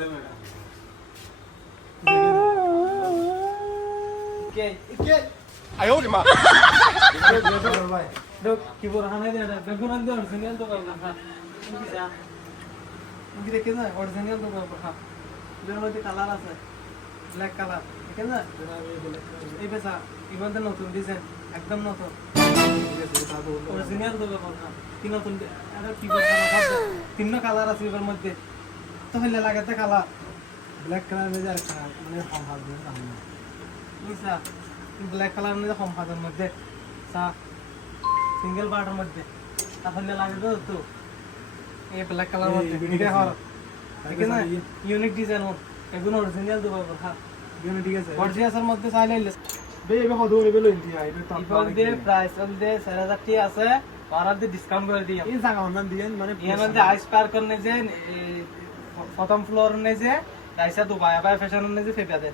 दे बेटा के 哎呦我的妈！ ভাই Dok, keyboard হানাই দে না বেগুন দিয়ে অরিজিনাল তো পাবো না তুমি যা তুমি দেখে না অরিজিনাল তো কথা এর মধ্যে কালার আছে ব্ল্যাক কালার ঠিক আছে না এই পেছা ইভেন্টে নতুন ডিজাইন একদম নতুন অরিজিনাল তো পাবো না কি নতুন এটা কিবোর্ড খারাপ তিন কালার আছে এর মধ্যে তো হইলে লাগাতে কালার ব্ল্যাক কালার মধ্যে আর মানে কম হবে না বুঝছা ব্ল্যাক কালার মধ্যে কম হাজার মধ্যে সা সিঙ্গেল পার্টের মধ্যে তাহলে লাগে তো এই ব্ল্যাক কালার মধ্যে এটা হল ঠিক আছে না ইউনিক ডিজাইন হল এগুলো অরিজিনাল তো পাবো হ্যাঁ ये ठीक है सर গর্জিয়াসের মধ্যে চাইলে बे ये बहुत दूर लेवल इंटी है ये तो ইফল দিয়ে প্রাইস দিয়ে 4000 টি আছে আর দিয়ে ডিসকাউন্ট করে দিই इन सांगा हमन दियन माने এর মধ্যে আইস পার করনে যে প্রথম ফ্লোর নে যে রাইসা দুবাই আবার ফ্যাশন নে যে ফেবা দে